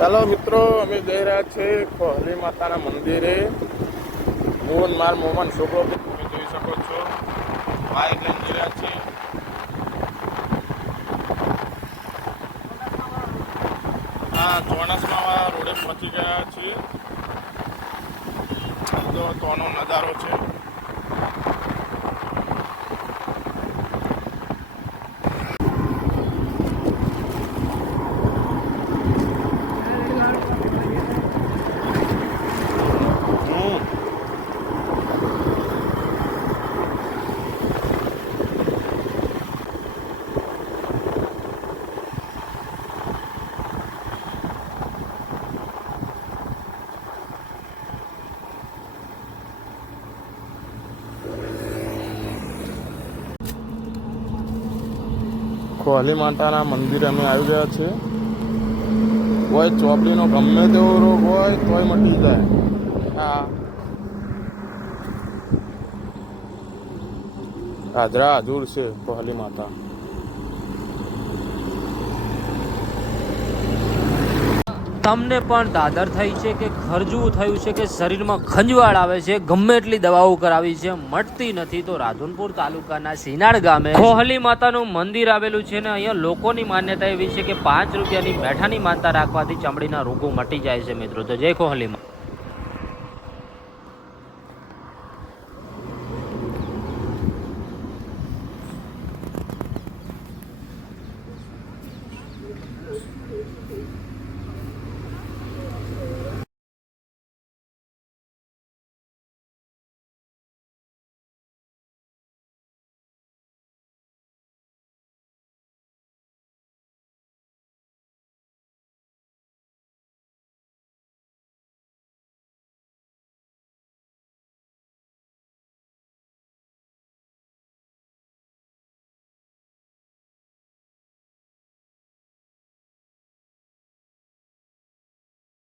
ચાલો મિત્રો, અમે જઈ રહ્યા છીએ કોહલી માતાના મંદિરે. હું માર મોમન છોકરો, તમે જોઈ શકો છો. બાઇક લઈને જઈ રહ્યા છીએ હા ચોણસમાં રોડે પહોંચી ગયા છીએ. તો નજારો છે. કોહલી માતાના મંદિરે અમે આવી ગયા છીએ કોઈ ચોપડીનો ગમે તેવો રોગ હોય તોય મટી જાય. હા. હાજરા હજુર છે કોહલી માતા. તમને પણ દાદર થઈ છે કે ખરજવું થયું છે કે શરીરમાં ખંજવાળ આવે છે, ગમે એટલી દવાઓ કરાવી છે મટતી નથી, તો રાધનપુર તાલુકાના સિનાળ ગામે કોહલી માતાનું મંદિર આવેલું છે ને અહીંયા લોકોની માન્યતા એવી છે કે પાંચ રૂપિયાની બેઠાની માનતા રાખવાથી ચામડીના રોગો મટી જાય છે મિત્રો. તો જય કોહલી માં